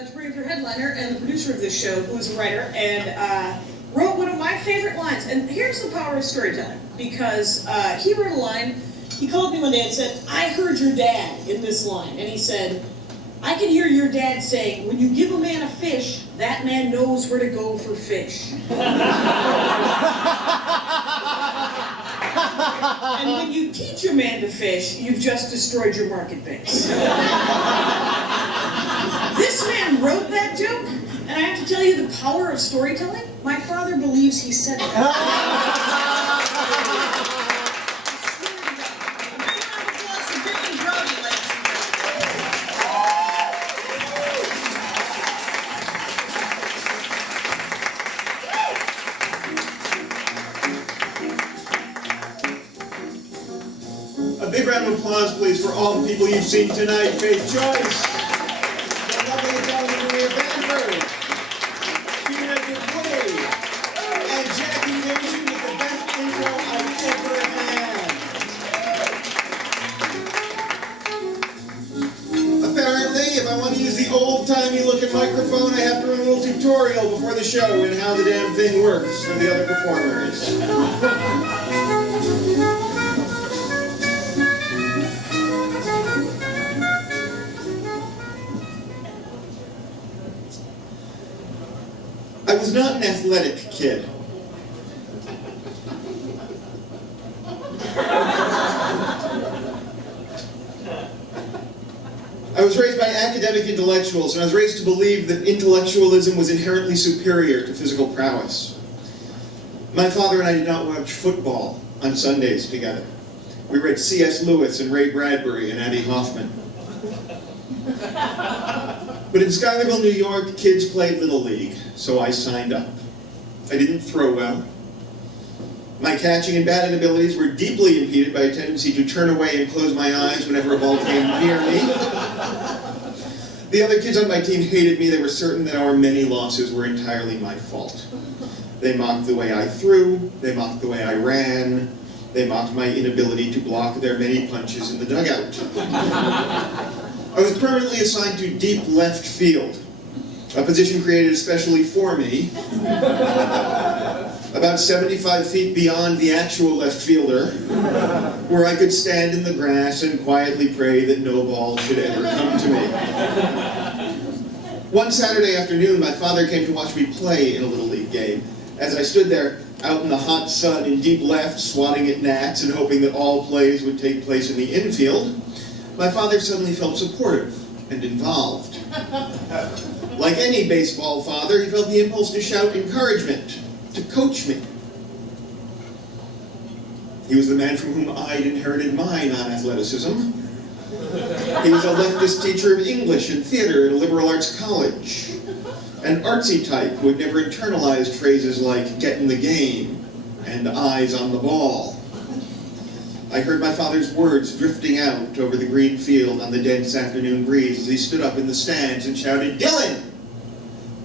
to bring up your headliner and the producer of this show, who is a writer, and wrote one of my favorite lines. And here's the power of storytelling, because he wrote a line. He called me one day and said, "I heard your dad in this line." And he said, "I can hear your dad saying, when you give a man a fish, that man knows where to go for fish." And when you teach a man to fish, you've just destroyed your market base. This man wrote that joke, and I have to tell you the power of storytelling. My father believes he said it. Dylan Brody, ladies and A big round of applause, please, for all the people you've seen tonight. Faith Joyce, the lovely Italian Maria Bamford, Tina DeWay, and Jackie Nation with the best intro I've ever had. Apparently, if I want to use the old-timey looking microphone, I have to run a little tutorial before the show in how the damn thing works for the other performers. I was not an athletic kid. I was raised by academic intellectuals, and I was raised to believe that intellectualism was inherently superior to physical prowess. My father and I did not watch football on Sundays together. We read C.S. Lewis and Ray Bradbury and Abbie Hoffman. But in Schuylerville, New York, kids played Little League, so I signed up. I didn't throw well. My catching and batting abilities were deeply impeded by a tendency to turn away and close my eyes whenever a ball came near me. The other kids on my team hated me. They were certain that our many losses were entirely my fault. They mocked the way I threw. They mocked the way I ran. They mocked my inability to block their many punches in the dugout. I was permanently assigned to deep left field, a position created especially for me, about 75 feet beyond the actual left fielder, where I could stand in the grass and quietly pray that no ball should ever come to me. One Saturday afternoon, my father came to watch me play in a Little League game. As I stood there out in the hot sun in deep left, swatting at gnats and hoping that all plays would take place in the infield, my father suddenly felt supportive and involved. Like any baseball father, he felt the impulse to shout encouragement, to coach me. He was the man from whom I'd inherited my non-athleticism. He was a leftist teacher of English and theater at a liberal arts college. An artsy type who had never internalized phrases like get in the game and eyes on the ball. I heard my father's words drifting out over the green field on the dense afternoon breeze as he stood up in the stands and shouted, "Dylan,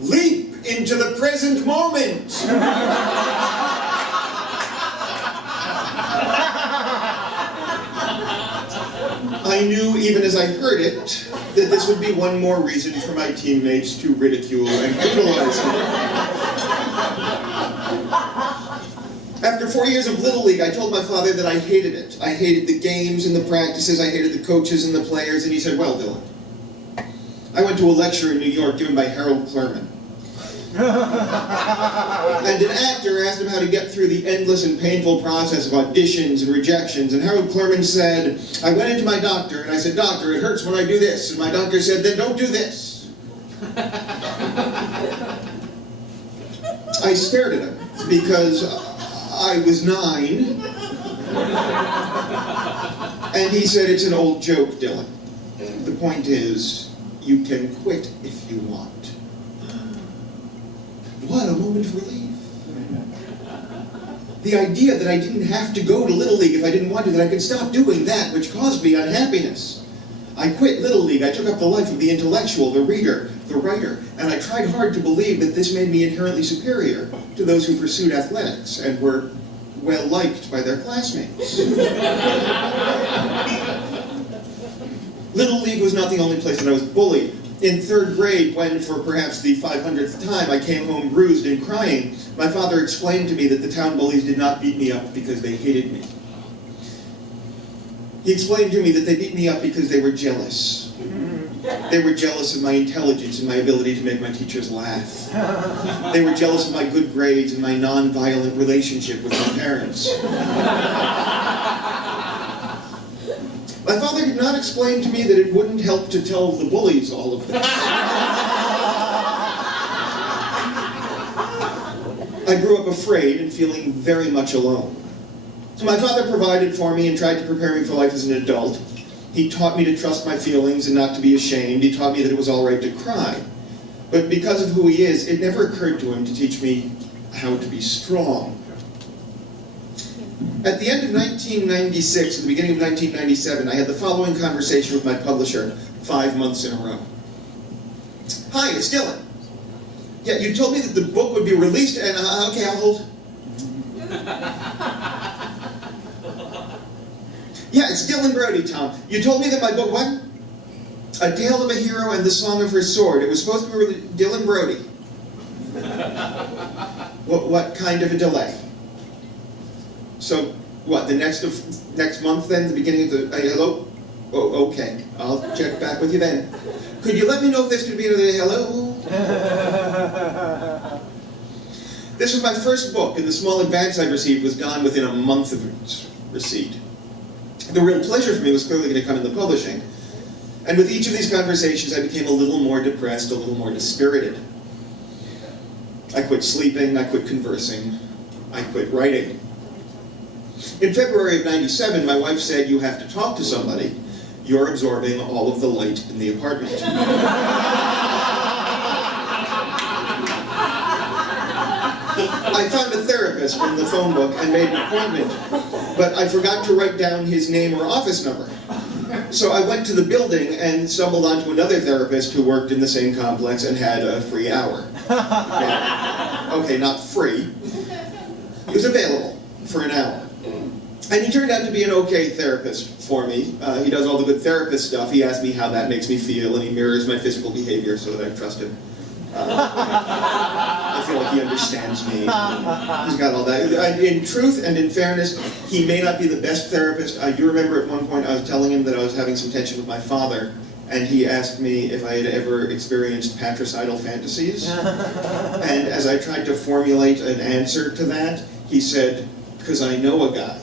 leap into the present moment!" I knew, even as I heard it, that this would be one more reason for my teammates to ridicule and penalize me. After 4 years of Little League, I told my father that I hated it. I hated the games and the practices, I hated the coaches and the players, and he said, "Well, Dylan." I went to a lecture in New York given by Harold Clurman. And an actor asked him how to get through the endless and painful process of auditions and rejections, and Harold Clurman said, "I went into my doctor and I said, 'Doctor, it hurts when I do this.' And my doctor said, 'Then don't do this.'" I stared at him because I was 9, and he said, "It's an old joke, Dylan. The point is, you can quit if you want." What a moment of relief. The idea that I didn't have to go to Little League if I didn't want to, that I could stop doing that which caused me unhappiness. I quit Little League. I took up the life of the intellectual, the reader, the writer, and I tried hard to believe that this made me inherently superior to those who pursued athletics and were well liked by their classmates. Little League was not the only place that I was bullied. In third grade, when for perhaps the 500th time I came home bruised and crying, my father explained to me that the town bullies did not beat me up because they hated me. He explained to me that they beat me up because they were jealous. They were jealous of my intelligence and my ability to make my teachers laugh. They were jealous of my good grades and my non-violent relationship with my parents. My father did not explain to me that it wouldn't help to tell the bullies all of this. I grew up afraid and feeling very much alone. So my father provided for me and tried to prepare me for life as an adult. He taught me to trust my feelings and not to be ashamed. He taught me that it was all right to cry. But because of who he is, it never occurred to him to teach me how to be strong. At the end of 1996, at the beginning of 1997, I had the following conversation with my publisher 5 months in a row. Hi, it's Dylan. Yeah, you told me that the book would be released, and okay, I'll hold. Yeah, it's Dylan Brody, Tom. You told me that my book, what? A Tale of a Hero and the Song of Her Sword. It was supposed to be released, Dylan Brody. What kind of a delay? So, what, the next month then, the beginning of the, hello? Oh, okay, I'll check back with you then. Could you let me know if there's going to be another hello? This was my first book, and the small advance I received was gone within a month of its receipt. The real pleasure for me was clearly going to come in the publishing. And with each of these conversations, I became a little more depressed, a little more dispirited. I quit sleeping, I quit conversing, I quit writing. In February of '97, my wife said, "You have to talk to somebody. You're absorbing all of the light in the apartment." I found a therapist in the phone book and made an appointment, but I forgot to write down his name or office number. So I went to the building and stumbled onto another therapist who worked in the same complex and had a free hour. Well, okay, not free. It was available for an hour. And he turned out to be an okay therapist for me. He does all the good therapist stuff. He asked me how that makes me feel, and he mirrors my physical behavior so that I trust him. I feel like he understands me. He's got all that. In truth and in fairness, he may not be the best therapist. I do remember at one point I was telling him that I was having some tension with my father, and he asked me if I had ever experienced patricidal fantasies. And as I tried to formulate an answer to that, he said, "'Cause I know a guy."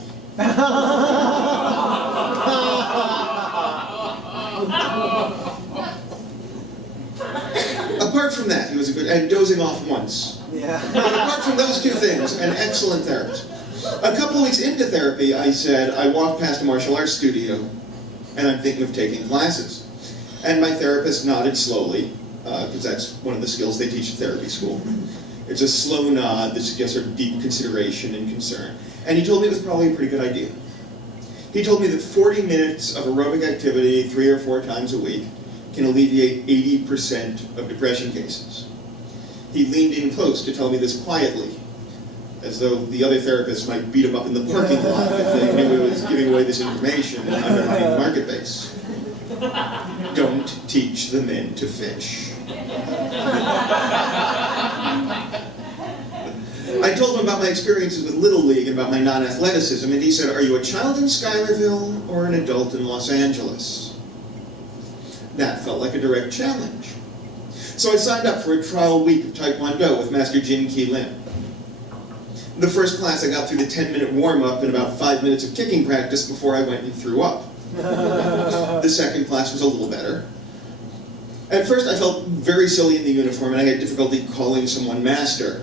Apart from that, he was a good, and dozing off once. Yeah. But apart from those two things, an excellent therapist. A couple of weeks into therapy, I said, I walked past a martial arts studio, and I'm thinking of taking classes. And my therapist nodded slowly, because that's one of the skills they teach at therapy school. It's a slow nod that suggests sort of deep consideration and concern. And he told me it was probably a pretty good idea. He told me that 40 minutes of aerobic activity 3 or 4 times a week can alleviate 80% of depression cases. He leaned in close to tell me this quietly, as though the other therapists might beat him up in the parking lot if they knew he was giving away this information and undermining the market base. Don't teach the men to fish. I told him about my experiences with Little League and about my non-athleticism, and he said, "Are you a child in Schuylerville or an adult in Los Angeles?" That felt like a direct challenge. So I signed up for a trial week of Taekwondo with Master Jin Ki Lim. The first class, I got through the 10-minute warm-up and about 5 minutes of kicking practice before I went and threw up. The second class was a little better. At first, I felt very silly in the uniform, and I had difficulty calling someone master.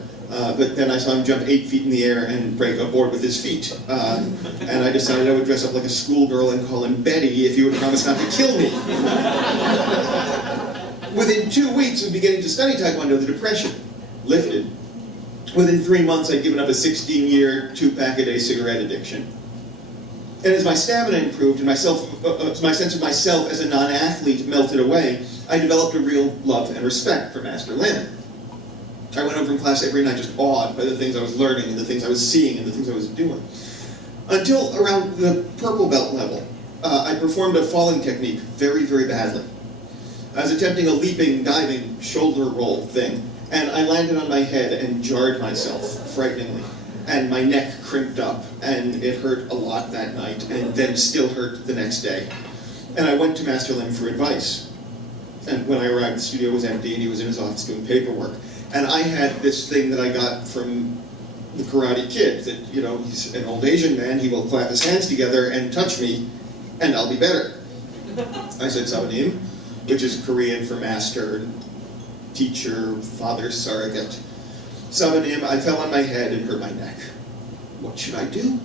But then I saw him jump 8 feet in the air and break a board with his feet. And I decided I would dress up like a schoolgirl and call him Betty if he would promise not to kill me. Within 2 weeks of beginning to study Taekwondo, the depression lifted. Within 3 months, I'd given up a 16-year, 2-pack-a-day cigarette addiction. And as my stamina improved and my sense of myself as a non-athlete melted away, I developed a real love and respect for Master Lim. I went home from class every night just awed by the things I was learning and the things I was seeing and the things I was doing. Until around the purple belt level, I performed a falling technique very, very badly. I was attempting a leaping, diving, shoulder roll thing, and I landed on my head and jarred myself, frighteningly. And my neck crimped up, and it hurt a lot that night, and then still hurt the next day. And I went to Master Lim for advice. And when I arrived, the studio was empty, and he was in his office doing paperwork. And I had this thing that I got from the Karate Kid, that, you know, he's an old Asian man, he will clap his hands together and touch me, and I'll be better. I said Sabanim, which is Korean for master, teacher, father, surrogate. Sabanim, I fell on my head and hurt my neck. What should I do?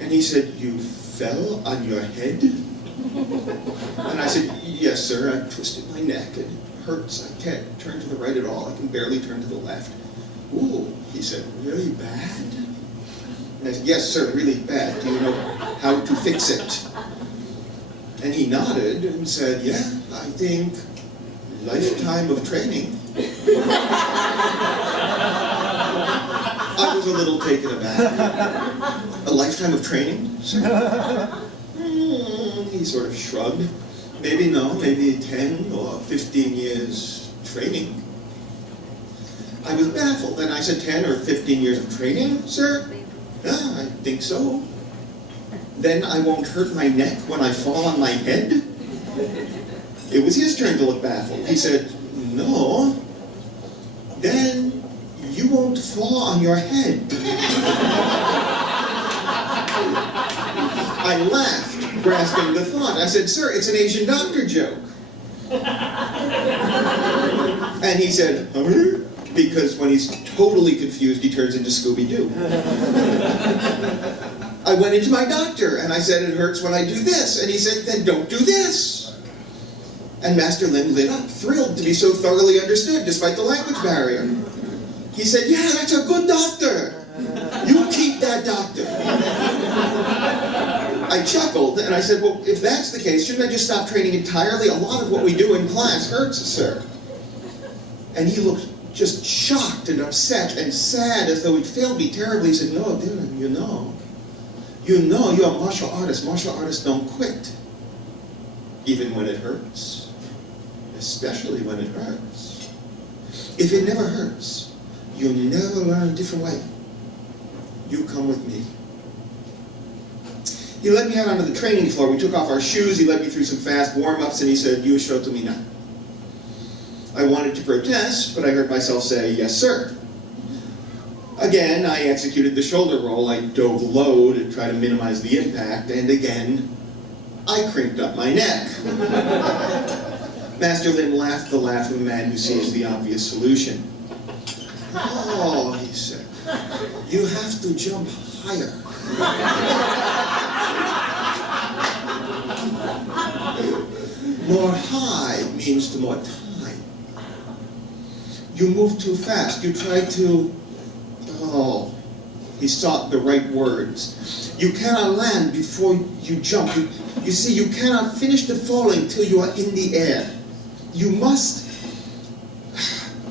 And he said, you fell on your head? And I said, yes, sir, I twisted my neck. It hurts. I can't turn to the right at all. I can barely turn to the left. Ooh, he said, really bad? And I said, yes, sir, really bad. Do you know how to fix it? And he nodded and said, yeah, I think lifetime of training. I was a little taken aback. A lifetime of training, sir? He sort of shrugged. Maybe no, maybe 10 or 15 years training. I was baffled, and I said, 10 or 15 years of training, sir? Yeah, I think so. Then I won't hurt my neck when I fall on my head? It was his turn to look baffled. He said, no, then you won't fall on your head. I laughed, grasping the thought. I said, sir, it's an Asian doctor joke. And he said, huh? Because when he's totally confused, he turns into Scooby-Doo. I went into my doctor, and I said, it hurts when I do this. And he said, then don't do this. And Master Lim lit up, thrilled to be so thoroughly understood, despite the language barrier. He said, yeah, that's a good doctor. You keep that doctor. I chuckled, and I said, well, if that's the case, shouldn't I just stop training entirely? A lot of what we do in class hurts, sir. And he looked just shocked and upset and sad, as though he'd failed me terribly. He said, no, Dylan, you know, you're a martial artist. Martial artists don't quit, even when it hurts, especially when it hurts. If it never hurts, you'll never learn a different way. You come with me. He led me out onto the training floor. We took off our shoes. He led me through some fast warm-ups, and he said, you show to me now. I wanted to protest, but I heard myself say, yes, sir. Again, I executed the shoulder roll. I dove low to try to minimize the impact, and again, I crimped up my neck. Master Lim laughed the laugh of a man who sees the obvious solution. Oh, he said, you have to jump higher. More high means to more time. You move too fast. You try to, oh, he sought the right words. You cannot land before you jump. You see, you cannot finish the falling till you are in the air. You must.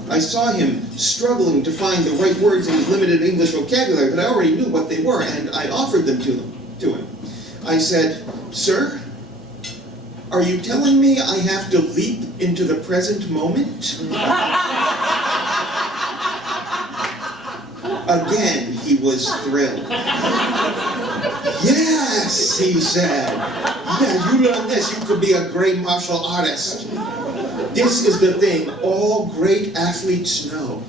I saw him struggling to find the right words in his limited English vocabulary, but I already knew what they were, and I offered them to him. I said, sir, are you telling me I have to leap into the present moment? Again, he was thrilled. Yes, he said. Yeah, you learn this, you could be a great martial artist. This is the thing all great athletes know.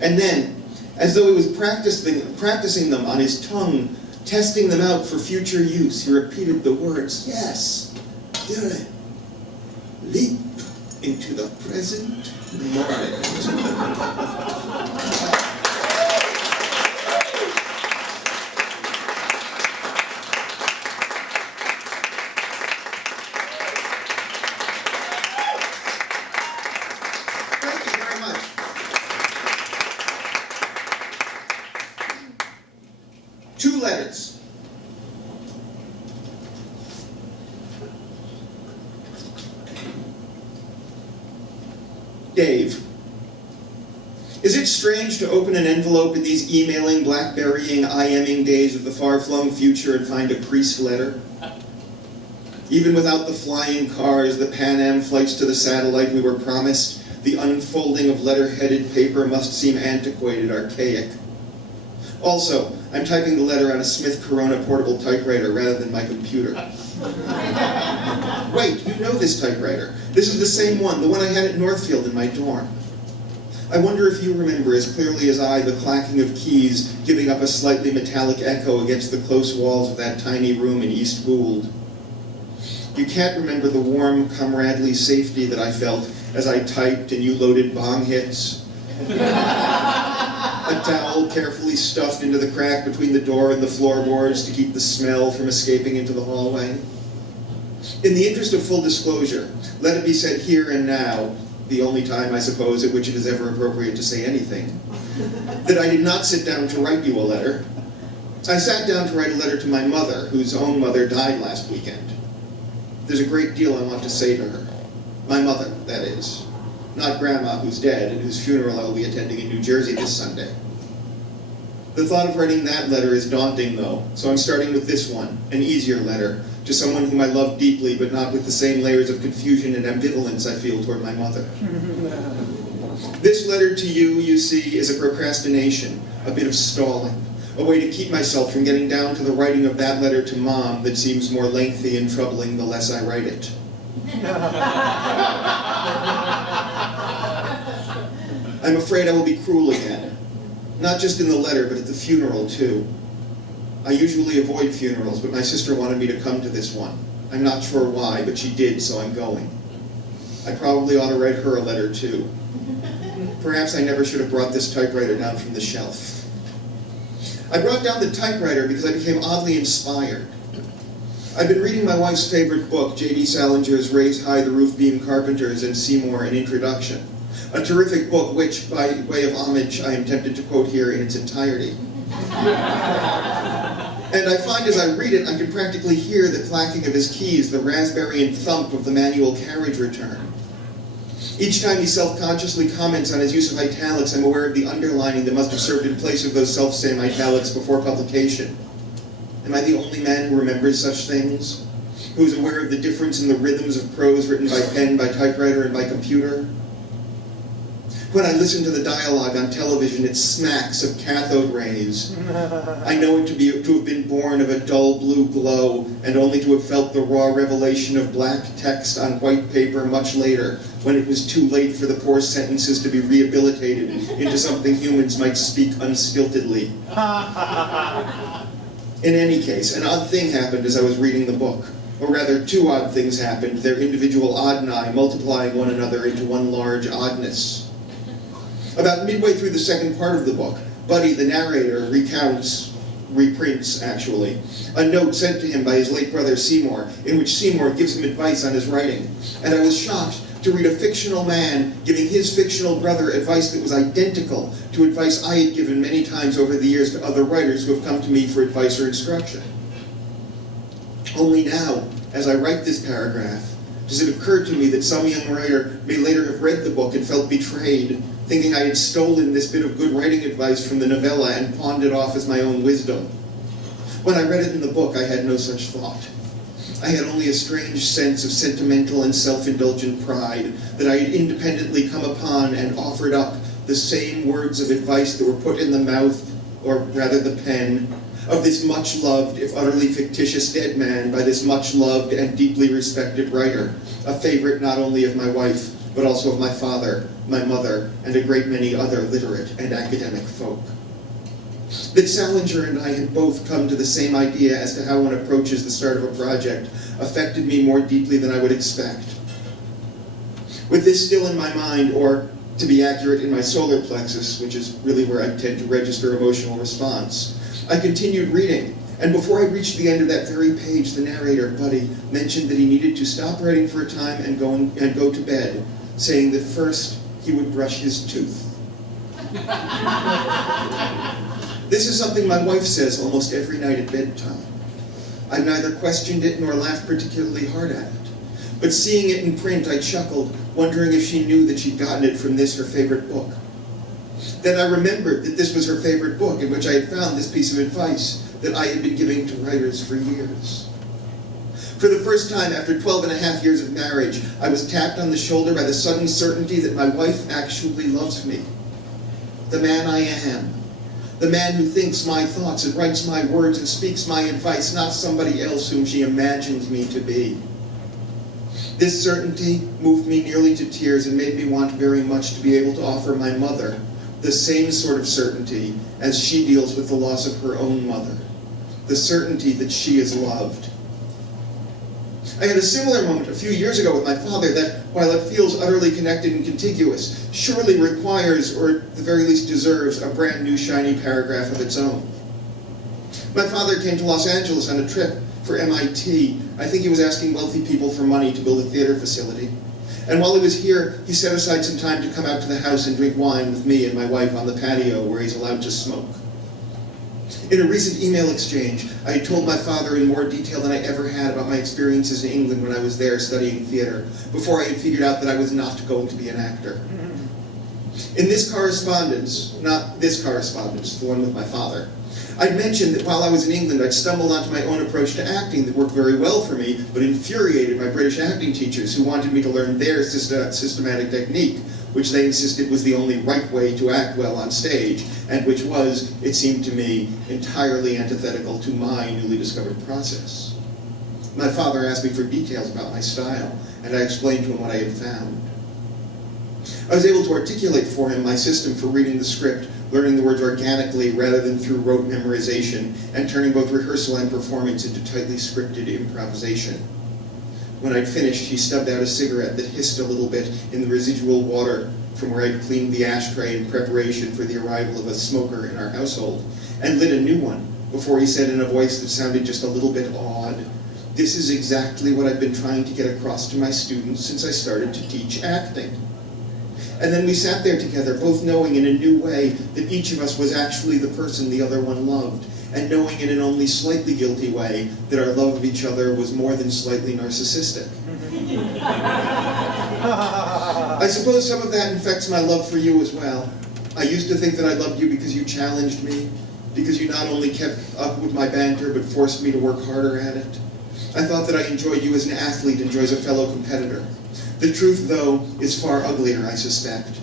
And then, as though he was practicing them on his tongue, testing them out for future use, he repeated the words, yes, Dylan, leap into the present moment. Two letters. Dave. Is it strange to open an envelope in these emailing, blackberrying, IMing days of the far-flung future and find a priest letter? Even without the flying cars, the Pan Am flights to the satellite we were promised, the unfolding of letter-headed paper must seem antiquated, archaic. Also, I'm typing the letter on a Smith Corona portable typewriter rather than my computer. Wait, you know this typewriter. This is the same one, the one I had at Northfield in my dorm. I wonder if you remember as clearly as I the clacking of keys giving up a slightly metallic echo against the close walls of that tiny room in East Gould. You can't remember the warm, comradely safety that I felt as I typed and you loaded bong hits. A towel carefully stuffed into the crack between the door and the floorboards to keep the smell from escaping into the hallway. In the interest of full disclosure, let it be said here and now, the only time, I suppose, at which it is ever appropriate to say anything, that I did not sit down to write you a letter. I sat down to write a letter to my mother, whose own mother died last weekend. There's a great deal I want to say to her. My mother, that is. Not Grandma, who's dead, and whose funeral I will be attending in New Jersey this Sunday. The thought of writing that letter is daunting, though, so I'm starting with this one, an easier letter, to someone whom I love deeply, but not with the same layers of confusion and ambivalence I feel toward my mother. This letter to you, you see, is a procrastination, a bit of stalling, a way to keep myself from getting down to the writing of that letter to Mom that seems more lengthy and troubling the less I write it. I'm afraid I will be cruel again. Not just in the letter, but at the funeral, too. I usually avoid funerals, but my sister wanted me to come to this one. I'm not sure why, but she did, so I'm going. I probably ought to write her a letter, too. Perhaps I never should have brought this typewriter down from the shelf. I brought down the typewriter because I became oddly inspired. I've been reading my wife's favorite book, J.D. Salinger's Raise High the Roof Beam Carpenters and Seymour, An Introduction. A terrific book which, by way of homage, I am tempted to quote here in its entirety. And I find as I read it, I can practically hear the clacking of his keys, the raspberry and thump of the manual carriage return. Each time he self-consciously comments on his use of italics, I'm aware of the underlining that must have served in place of those self-same italics before publication. Am I the only man who remembers such things? Who is aware of the difference in the rhythms of prose written by pen, by typewriter, and by computer? When I listen to the dialogue on television, it smacks of cathode rays. I know it to have been born of a dull blue glow, and only to have felt the raw revelation of black text on white paper much later, when it was too late for the poor sentences to be rehabilitated into something humans might speak unstiltedly. In any case, an odd thing happened as I was reading the book. Or rather, two odd things happened, their individual oddni multiplying one another into one large oddness. About midway through the second part of the book, Buddy, the narrator, reprints actually, a note sent to him by his late brother Seymour, in which Seymour gives him advice on his writing. And I was shocked to read a fictional man giving his fictional brother advice that was identical to advice I had given many times over the years to other writers who have come to me for advice or instruction. Only now, as I write this paragraph, does it occur to me that some young writer may later have read the book and felt betrayed, thinking I had stolen this bit of good writing advice from the novella and pawned it off as my own wisdom. When I read it in the book, I had no such thought. I had only a strange sense of sentimental and self-indulgent pride that I had independently come upon and offered up the same words of advice that were put in the mouth, or rather the pen, of this much-loved, if utterly fictitious dead man by this much-loved and deeply respected writer, a favorite not only of my wife, but also of my father, my mother, and a great many other literate and academic folk. That Salinger and I had both come to the same idea as to how one approaches the start of a project affected me more deeply than I would expect. With this still in my mind, or to be accurate, in my solar plexus, which is really where I tend to register emotional response, I continued reading, and before I reached the end of that very page, the narrator, Buddy, mentioned that he needed to stop writing for a time and go to bed, saying that first he would brush his tooth. This is something my wife says almost every night at bedtime. I neither questioned it nor laughed particularly hard at it. But seeing it in print, I chuckled, wondering if she knew that she'd gotten it from this, her favorite book. Then I remembered that this was her favorite book in which I had found this piece of advice that I had been giving to writers for years. For the first time after 12 and a half years of marriage, I was tapped on the shoulder by the sudden certainty that my wife actually loves me. The man I am. The man who thinks my thoughts and writes my words and speaks my advice, not somebody else whom she imagines me to be. This certainty moved me nearly to tears and made me want very much to be able to offer my mother the same sort of certainty as she deals with the loss of her own mother. The certainty that she is loved. I had a similar moment a few years ago with my father that, while it feels utterly connected and contiguous, surely requires, or at the very least deserves, a brand new shiny paragraph of its own. My father came to Los Angeles on a trip for MIT. I think he was asking wealthy people for money to build a theater facility. And while he was here, he set aside some time to come out to the house and drink wine with me and my wife on the patio where he's allowed to smoke. In a recent email exchange, I had told my father in more detail than I ever had about my experiences in England when I was there studying theater, before I had figured out that I was not going to be an actor. In this correspondence, not this correspondence, the one with my father, I'd mentioned that while I was in England, I'd stumbled onto my own approach to acting that worked very well for me, but infuriated my British acting teachers who wanted me to learn their systematic technique, which they insisted was the only right way to act well on stage, and which was, it seemed to me, entirely antithetical to my newly discovered process. My father asked me for details about my style, and I explained to him what I had found. I was able to articulate for him my system for reading the script, learning the words organically rather than through rote memorization, and turning both rehearsal and performance into tightly scripted improvisation. When I'd finished, he stubbed out a cigarette that hissed a little bit in the residual water from where I'd cleaned the ashtray in preparation for the arrival of a smoker in our household, and lit a new one before he said in a voice that sounded just a little bit odd, "This is exactly what I've been trying to get across to my students since I started to teach acting." And then we sat there together, both knowing in a new way that each of us was actually the person the other one loved, and knowing in an only slightly guilty way that our love of each other was more than slightly narcissistic. I suppose some of that infects my love for you as well. I used to think that I loved you because you challenged me, because you not only kept up with my banter, but forced me to work harder at it. I thought that I enjoyed you as an athlete enjoys a fellow competitor. The truth, though, is far uglier, I suspect.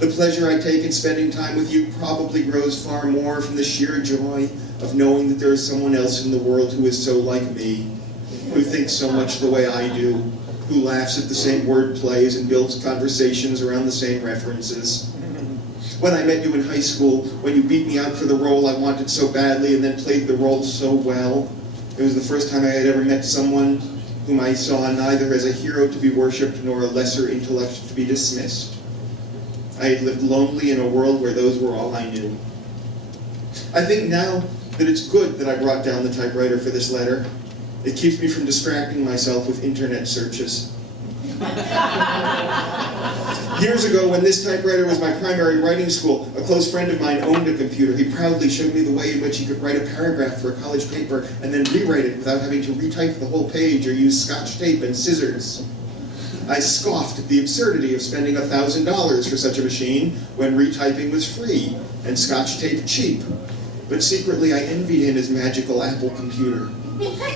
The pleasure I take in spending time with you probably grows far more from the sheer joy of knowing that there is someone else in the world who is so like me, who thinks so much the way I do, who laughs at the same word plays and builds conversations around the same references. When I met you in high school, when you beat me out for the role I wanted so badly and then played the role so well, it was the first time I had ever met someone whom I saw neither as a hero to be worshipped nor a lesser intellect to be dismissed. I had lived lonely in a world where those were all I knew. I think now that it's good that I brought down the typewriter for this letter. It keeps me from distracting myself with internet searches. Years ago, when this typewriter was my primary writing school, a close friend of mine owned a computer. He proudly showed me the way in which he could write a paragraph for a college paper and then rewrite it without having to retype the whole page or use Scotch tape and scissors. I scoffed at the absurdity of spending $1,000 for such a machine when retyping was free and Scotch tape cheap. But secretly, I envied him his magical Apple computer.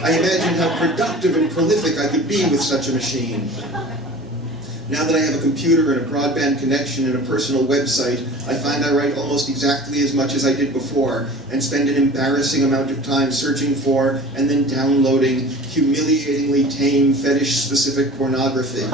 I imagined how productive and prolific I could be with such a machine. Now that I have a computer and a broadband connection and a personal website, I find I write almost exactly as much as I did before and spend an embarrassing amount of time searching for and then downloading humiliatingly tame fetish-specific pornography.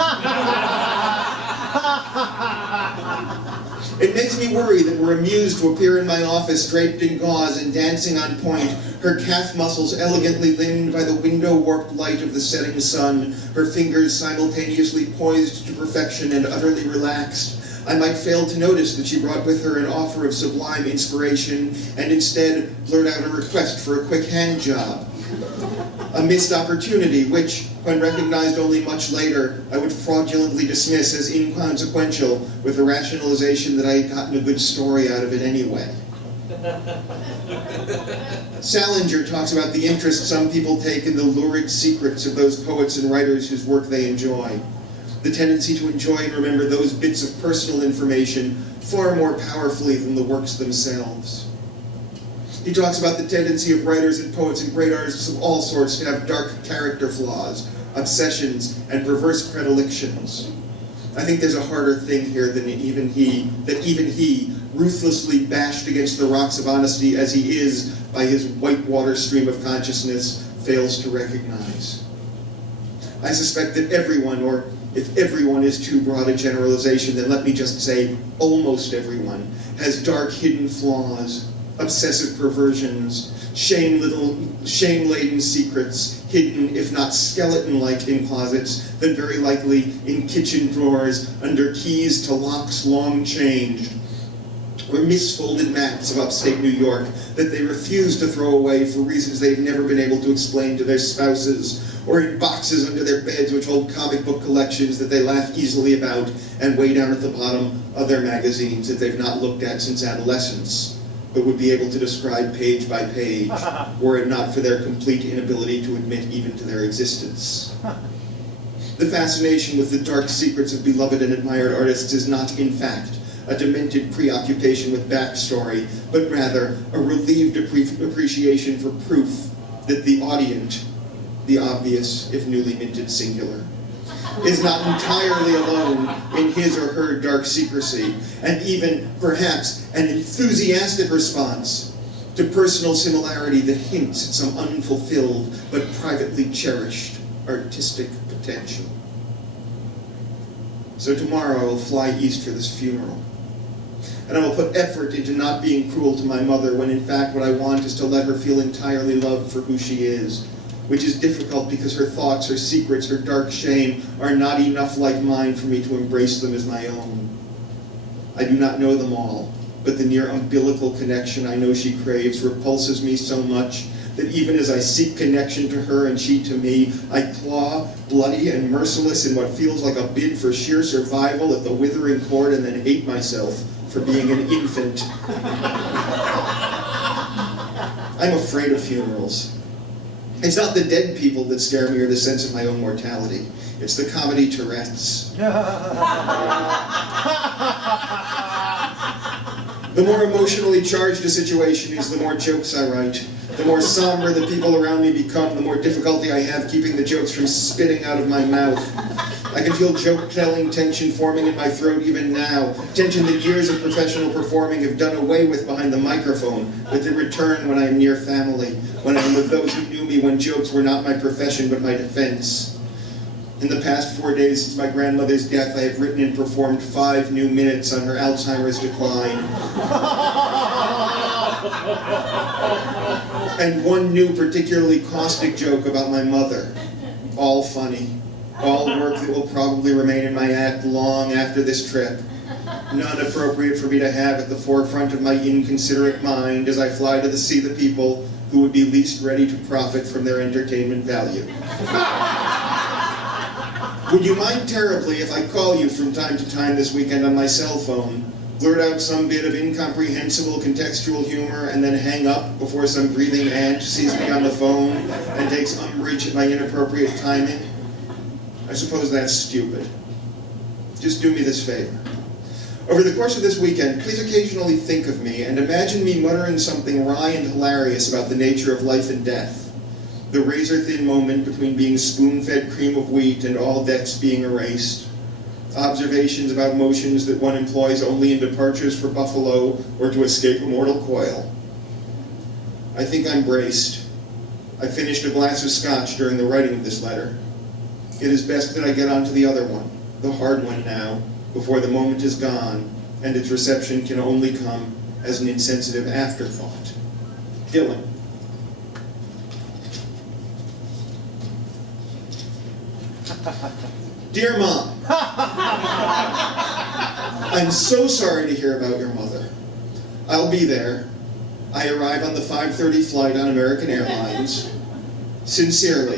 It makes me worry that we're amused to appear in my office draped in gauze and dancing on point, her calf muscles elegantly limned by the window-warped light of the setting sun, her fingers simultaneously poised to perfection and utterly relaxed. I might fail to notice that she brought with her an offer of sublime inspiration and instead blurt out a request for a quick hand job. A missed opportunity which, when recognized only much later, I would fraudulently dismiss as inconsequential with the rationalization that I had gotten a good story out of it anyway. Salinger talks about the interest some people take in the lurid secrets of those poets and writers whose work they enjoy. The tendency to enjoy and remember those bits of personal information far more powerfully than the works themselves. He talks about the tendency of writers and poets and great artists of all sorts to have dark character flaws, obsessions, and perverse predilections. I think there's a harder thing here than even he, ruthlessly bashed against the rocks of honesty as he is by his whitewater stream of consciousness, fails to recognize. I suspect that everyone, or if everyone is too broad a generalization, then let me just say almost everyone, has dark hidden flaws, obsessive perversions, shame-laden secrets, hidden, if not skeleton-like, in closets, then very likely in kitchen drawers, under keys to locks long changed, or misfolded maps of upstate New York that they refuse to throw away for reasons they've never been able to explain to their spouses, or in boxes under their beds which hold comic book collections that they laugh easily about, and way down at the bottom, other magazines that they've not looked at since adolescence, but would be able to describe page by page, were it not for their complete inability to admit even to their existence. The fascination with the dark secrets of beloved and admired artists is not, in fact, a demented preoccupation with backstory, but rather a relieved appreciation for proof that the audient, the obvious, if newly minted singular, is not entirely alone in his or her dark secrecy, and even, perhaps, an enthusiastic response to personal similarity that hints at some unfulfilled but privately cherished artistic potential. So tomorrow I will fly east for this funeral, and I will put effort into not being cruel to my mother when in fact what I want is to let her feel entirely loved for who she is, which is difficult because her thoughts, her secrets, her dark shame are not enough like mine for me to embrace them as my own. I do not know them all, but the near umbilical connection I know she craves repulses me so much that even as I seek connection to her and she to me, I claw, bloody and merciless in what feels like a bid for sheer survival at the withering cord, and then hate myself for being an infant. I'm afraid of funerals. It's not the dead people that scare me or the sense of my own mortality. It's the comedy Tourette's. The more emotionally charged a situation is, the more jokes I write. The more somber the people around me become, the more difficulty I have keeping the jokes from spitting out of my mouth. I can feel joke-telling tension forming in my throat even now, tension that years of professional performing have done away with behind the microphone, but that return when I am near family, when I am with those who knew me when jokes were not my profession but my defense. In the past 4 days since my grandmother's death, I have written and performed 5 new minutes on her Alzheimer's decline. And 1 new particularly caustic joke about my mother. All funny. All work that will probably remain in my act long after this trip. None appropriate for me to have at the forefront of my inconsiderate mind as I fly to see the people who would be least ready to profit from their entertainment value. Would you mind terribly if I call you from time to time this weekend on my cell phone, blurt out some bit of incomprehensible contextual humor, and then hang up before some breathing ant sees me on the phone and takes umbrage at my inappropriate timing? I suppose that's stupid. Just do me this favor. Over the course of this weekend, please occasionally think of me and imagine me muttering something wry and hilarious about the nature of life and death. The razor-thin moment between being spoon-fed cream of wheat and all debts being erased. Observations about motions that one employs only in departures for buffalo or to escape a mortal coil. I think I'm braced. I finished a glass of scotch during the writing of this letter. It is best that I get on to the other one, the hard one now, before the moment is gone, and its reception can only come as an insensitive afterthought. Dylan. Dear Mom, I'm so sorry to hear about your mother. I'll be there. I arrive on the 5:30 flight on American Airlines. Sincerely.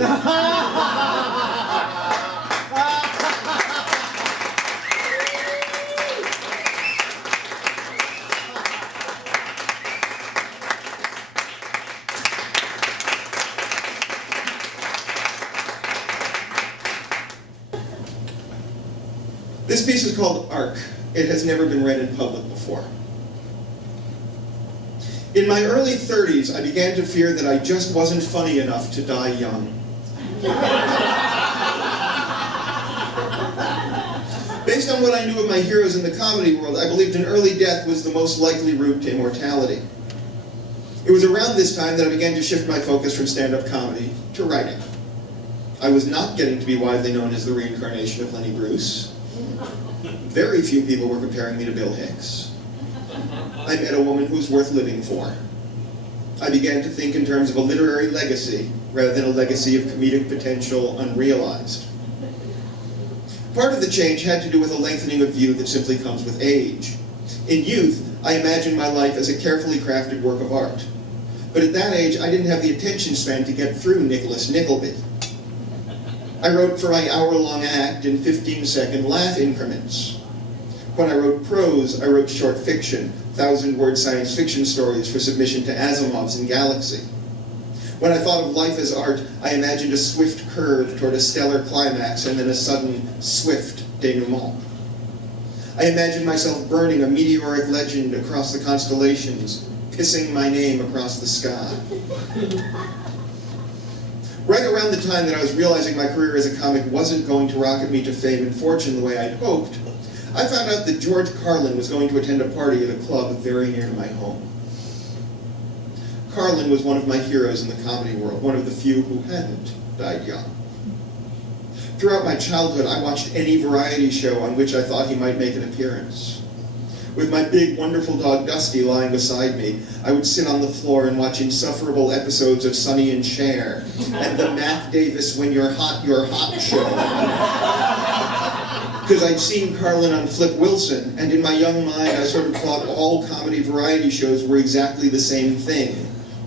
This piece is called Arc. It has never been read in public before. In my early 30s, I began to fear that I just wasn't funny enough to die young. Based on what I knew of my heroes in the comedy world, I believed an early death was the most likely route to immortality. It was around this time that I began to shift my focus from stand-up comedy to writing. I was not getting to be widely known as the reincarnation of Lenny Bruce. Very few people were comparing me to Bill Hicks. I met a woman who was worth living for. I began to think in terms of a literary legacy rather than a legacy of comedic potential unrealized. Part of the change had to do with a lengthening of view that simply comes with age. In youth, I imagined my life as a carefully crafted work of art. But at that age, I didn't have the attention span to get through Nicholas Nickleby. I wrote for my hour-long act in 15-second laugh increments. When I wrote prose, I wrote short fiction, 1,000-word science fiction stories for submission to Asimov's in Galaxy. When I thought of life as art, I imagined a swift curve toward a stellar climax and then a sudden, swift denouement. I imagined myself burning a meteoric legend across the constellations, pissing my name across the sky. Right around the time that I was realizing my career as a comic wasn't going to rocket me to fame and fortune the way I'd hoped, I found out that George Carlin was going to attend a party at a club very near to my home. Carlin was one of my heroes in the comedy world, one of the few who hadn't died young. Throughout my childhood, I watched any variety show on which I thought he might make an appearance. With my big, wonderful dog Dusty lying beside me, I would sit on the floor and watch insufferable episodes of Sonny and Cher and the Matt Davis When You're Hot show. Because I'd seen Carlin on Flip Wilson, and in my young mind I sort of thought all comedy variety shows were exactly the same thing,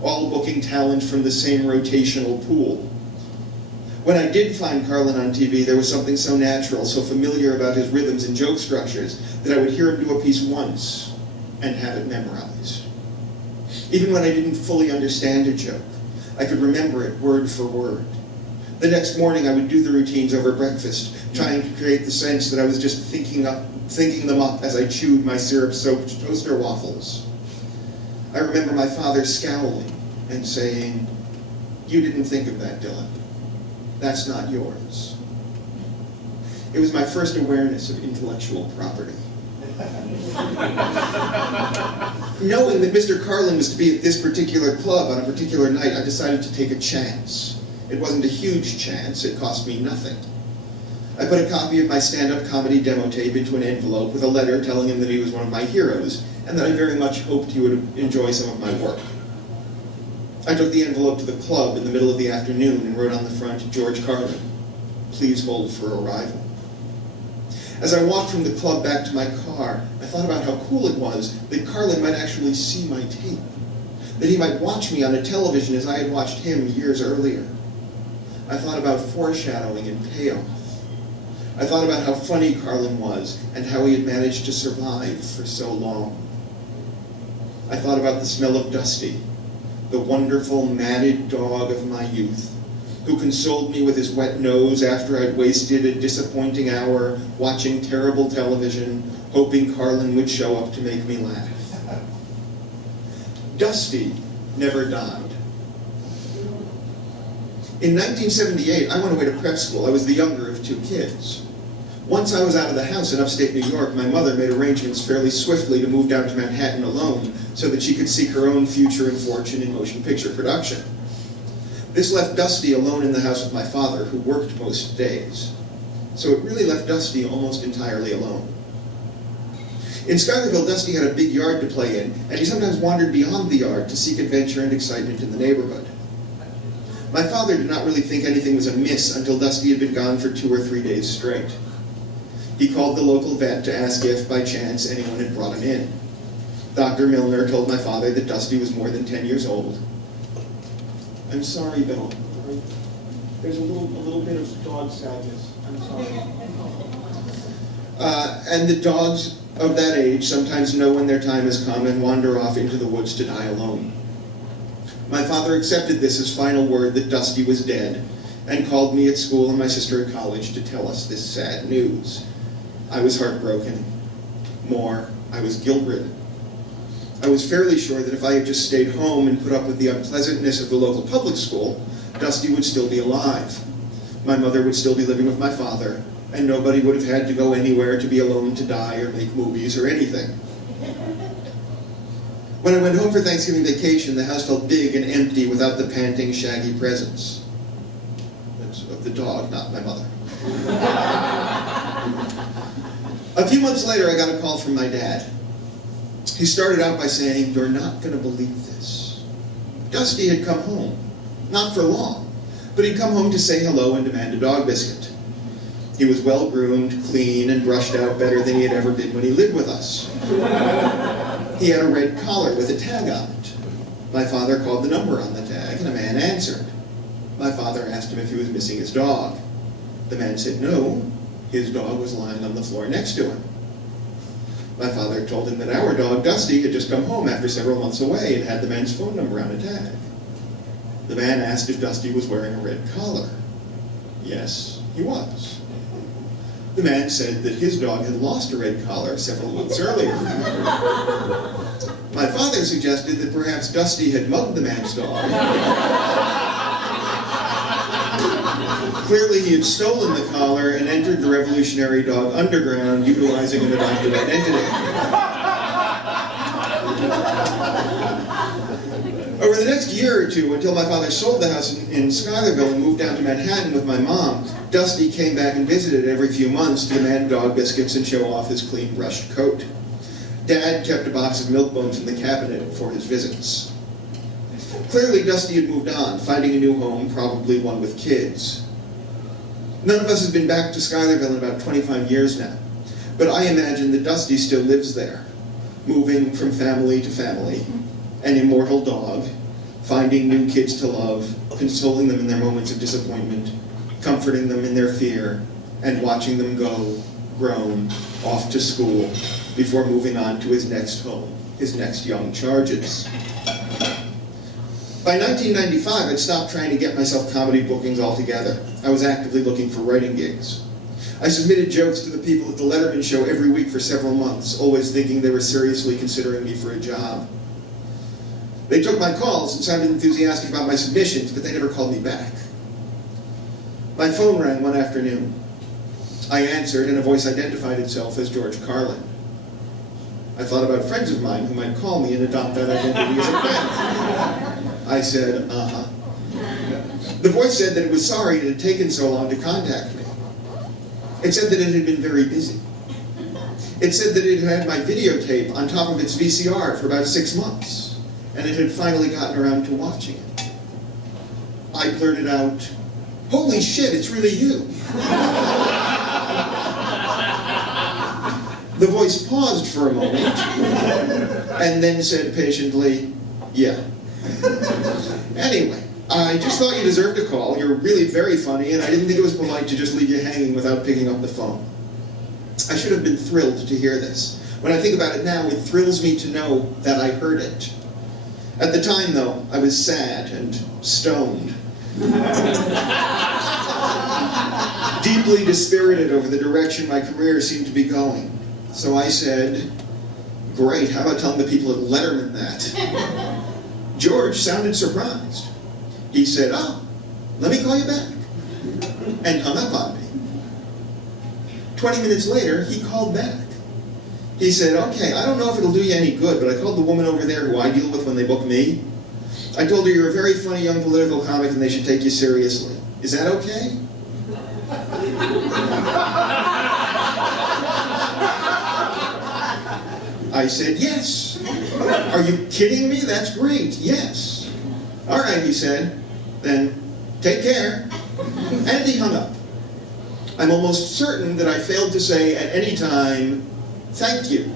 all booking talent from the same rotational pool. When I did find Carlin on TV, there was something so natural, so familiar about his rhythms and joke structures, that I would hear him do a piece once and have it memorized. Even when I didn't fully understand a joke, I could remember it word for word. The next morning I would do the routines over breakfast, trying to create the sense that I was just thinking them up as I chewed my syrup-soaked toaster waffles. I remember my father scowling and saying, "You didn't think of that, Dylan. That's not yours." It was my first awareness of intellectual property. Knowing that Mr. Carlin was to be at this particular club on a particular night, I decided to take a chance. It wasn't a huge chance, it cost me nothing. I put a copy of my stand-up comedy demo tape into an envelope with a letter telling him that he was one of my heroes, and that I very much hoped he would enjoy some of my work. I took the envelope to the club in the middle of the afternoon and wrote on the front, "George Carlin, please hold for arrival." As I walked from the club back to my car, I thought about how cool it was that Carlin might actually see my tape, that he might watch me on a television as I had watched him years earlier. I thought about foreshadowing and payoff. I thought about how funny Carlin was and how he had managed to survive for so long. I thought about the smell of Dusty, the wonderful, matted dog of my youth, who consoled me with his wet nose after I'd wasted a disappointing hour watching terrible television, hoping Carlin would show up to make me laugh. Dusty never died. In 1978, I went away to prep school. I was the younger of two kids. Once I was out of the house in upstate New York, my mother made arrangements fairly swiftly to move down to Manhattan alone so that she could seek her own future and fortune in motion picture production. This left Dusty alone in the house with my father, who worked most days. So it really left Dusty almost entirely alone. In Schuylerville, Dusty had a big yard to play in, and he sometimes wandered beyond the yard to seek adventure and excitement in the neighborhood. My father did not really think anything was amiss until Dusty had been gone for 2 or 3 days straight. He called the local vet to ask if, by chance, anyone had brought him in. Dr. Milner told my father that Dusty was more than 10 years old. "I'm sorry, Bill. There's a little bit of dog sadness. I'm sorry." And the dogs of that age sometimes know when their time has come and wander off into the woods to die alone. My father accepted this as final word that Dusty was dead, and called me at school and my sister at college to tell us this sad news. I was heartbroken. More, I was guilt-ridden. I was fairly sure that if I had just stayed home and put up with the unpleasantness of the local public school, Dusty would still be alive. My mother would still be living with my father, and nobody would have had to go anywhere to be alone to die or make movies or anything. When I went home for Thanksgiving vacation, the house felt big and empty without the panting, shaggy presence. That's of the dog, not my mother. A few months later, I got a call from my dad. He started out by saying, "You're not going to believe this." Dusty had come home. Not for long, but he'd come home to say hello and demand a dog biscuit. He was well-groomed, clean, and brushed out better than he had ever been when he lived with us. He had a red collar with a tag on it. My father called the number on the tag, and a man answered. My father asked him if he was missing his dog. The man said no, his dog was lying on the floor next to him. My father told him that our dog, Dusty, had just come home after several months away and had the man's phone number on a tag. The man asked if Dusty was wearing a red collar. Yes, he was. The man said that his dog had lost a red collar several months earlier. My father suggested that perhaps Dusty had mugged the man's dog. Clearly he had stolen the collar and entered the revolutionary dog underground, utilizing an adopted identity. Over the next year or two, until my father sold the house in Schuylerville and moved down to Manhattan with my mom, Dusty came back and visited every few months to demand dog biscuits and show off his clean brushed coat. Dad kept a box of milk bones in the cabinet for his visits. Clearly Dusty had moved on, finding a new home, probably one with kids. None of us have been back to Schuylerville in about 25 years now, but I imagine that Dusty still lives there, moving from family to family, an immortal dog, finding new kids to love, consoling them in their moments of disappointment, comforting them in their fear, and watching them go, grown, off to school, before moving on to his next home, his next young charges. By 1995, I'd stopped trying to get myself comedy bookings altogether. I was actively looking for writing gigs. I submitted jokes to the people at the Letterman show every week for several months, always thinking they were seriously considering me for a job. They took my calls and sounded enthusiastic about my submissions, but they never called me back. My phone rang one afternoon. I answered, and a voice identified itself as George Carlin. I thought about friends of mine who might call me and adopt that identity as a friend. I said, uh-huh. The voice said that it was sorry it had taken so long to contact me. It said that it had been very busy. It said that it had my videotape on top of its VCR for about 6 months, and it had finally gotten around to watching it. I blurted out, "Holy shit, it's really you." The voice paused for a moment, and then said patiently, "Yeah." Anyway, I just thought you deserved a call. You're really very funny, and I didn't think it was polite to just leave you hanging without picking up the phone. I should have been thrilled to hear this. When I think about it now, it thrills me to know that I heard it. At the time, though, I was sad and stoned. Deeply dispirited over the direction my career seemed to be going. So I said, "Great, how about telling the people at Letterman that?" George sounded surprised. He said, "Oh, let me call you back," and hung up on me. 20 minutes later, he called back. He said, "Okay, I don't know if it'll do you any good, but I called the woman over there who I deal with when they book me. I told her you're a very funny young political comic and they should take you seriously. Is that okay?" I said, "Yes." "Are you kidding me? That's great. Yes." "All right," he said. "Then take care." And he hung up. I'm almost certain that I failed to say at any time, "Thank you."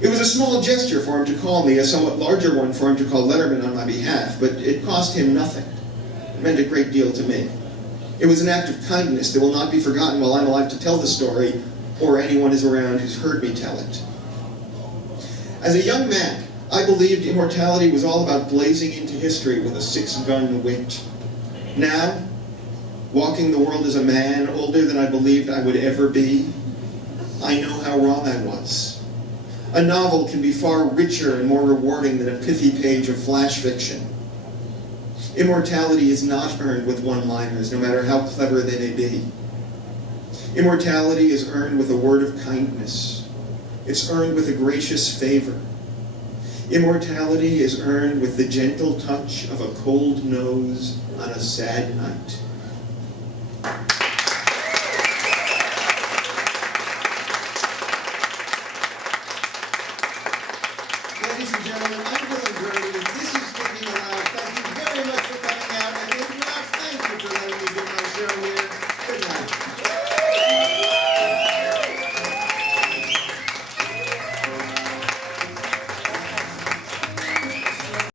It was a small gesture for him to call me, a somewhat larger one for him to call Letterman on my behalf, but it cost him nothing. It meant a great deal to me. It was an act of kindness that will not be forgotten while I'm alive to tell the story, or anyone is around who's heard me tell it. As a young man, I believed immortality was all about blazing into history with a 6-gun wit. Now, walking the world as a man older than I believed I would ever be, I know how wrong I was. A novel can be far richer and more rewarding than a pithy page of flash fiction. Immortality is not earned with one-liners, no matter how clever they may be. Immortality is earned with a word of kindness. It's earned with a gracious favor. Immortality is earned with the gentle touch of a cold nose on a sad night. Ladies and gentlemen,